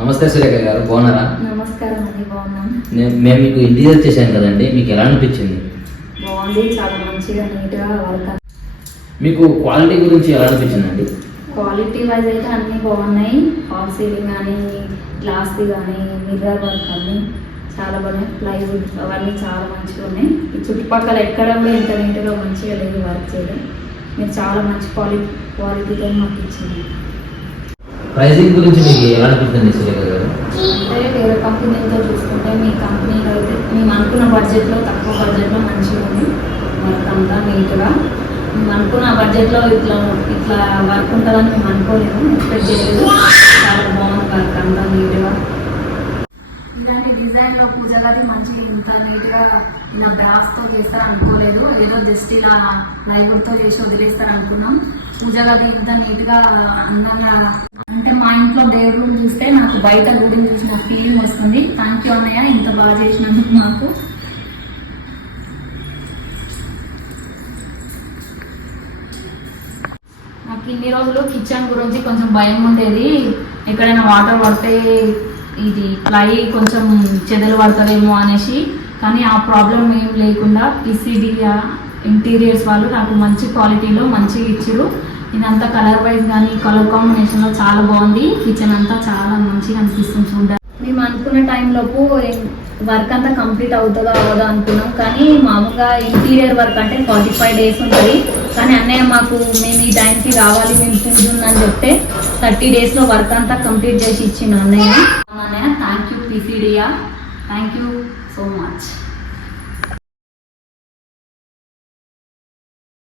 నమస్తే సురేఖ గారు, బాగున్నారా? నమస్కారం అండి, బాగున్నాం. మేము మీకు ఇంటీరియర్ చేశాను కదండి, మీకు ఎలా అనిపించింది? బాగుంది, చాలా మంచిగా నీట్గా వర్క్. మీకు క్వాలిటీ గురించి ఎలా అనిపించిందండి? క్వాలిటీ వైజ్ అయితే అన్నీ బాగున్నాయి. ఫాల్ సీలింగ్ కానీ, గ్లాస్ది కానీ, మిర్రర్ వర్క్ అన్నీ చాలా బాగున్నాయి. ప్లైవుడ్ అవన్నీ చాలా మంచిగా ఉన్నాయి. ఈ చుట్టుపక్కల ఎక్కడ కూడా ఇంత నీట్గా మంచిగా లేదు వర్క్ చేయడం. మీరు చాలా మంచి క్వాలిటీతో మాకు ఇచ్చింది. ప్రైసింగ్ గురించి మీకు ఎలా అనిపించింది సురేఖ గారు? అంటే వేరే కంపెనీతో చూసుకుంటే మీ కంపెనీలో అయితే మేము అనుకున్న బడ్జెట్లో, తక్కువ బడ్జెట్లో మంచిగా ఉంది వర్క్ అంతా నీట్గా. మేము అనుకున్న బడ్జెట్లో ఇట్లా వర్క్ ఉంటుందని మేము అనుకోలేదు, ఎక్స్పెక్ట్ చేయలేదు. చాలా బాగుంది వర్క్ అంతా నీట్గా. ఇలాంటి డిజైన్లో పూజ గది మంచిగా ఇంత నీట్గా ఇలా బ్రాస్తో చేస్తారు అనుకోలేదు. ఏదో జస్ట్ ఇలా ప్లైవుడ్తో చేసి వదిలేస్తారు అనుకున్నాం. పూజ గది ఇంత నీట్గా అందంగా, అంటే మా ఇంట్లో దేవుడి రూమ్ చూస్తే నాకు బయట గుడిని చూసిన ఫీలింగ్ వస్తుంది. థ్యాంక్ యూ అన్నయ్య, ఇంత బాగా చేసినందుకు మాకు. నాకు ఇన్ని రోజులు కిచెన్ గురించి కొంచెం భయం ఉండేది, ఎక్కడైనా వాటర్ పడితే ఇది ప్లై కొంచెం చెదలు పడతారేమో అనేసి. కానీ ఆ ప్రాబ్లం ఏం లేకుండా పిసిడి ఇంటీరియర్స్ వాళ్ళు నాకు మంచి క్వాలిటీలో మంచిగా ఇచ్చారు. ఇదంతా కలర్ వైజ్ కానీ కలర్ కాంబినేషన్లో చాలా బాగుంది. కిచెన్ అంతా చాలా మంచిగా అనిపిస్తుంది చూడాలి. మేము అనుకున్న టైంలోపు వర్క్ అంతా కంప్లీట్ అవుతుందో అవ్వదో అనుకున్నాం. కానీ మామూలుగా ఇంటీరియర్ వర్క్ అంటే 45 days ఉంటుంది. కానీ అన్నయ్య మాకు మేము ఈ టైంకి రావాలి, మేము పూజ ఉందని చెప్తే 30 daysలో వర్క్ అంతా కంప్లీట్ చేసి ఇచ్చిన అన్నయ్య. థ్యాంక్ యూ పిసిడియా, థ్యాంక్ యూ సో మచ్.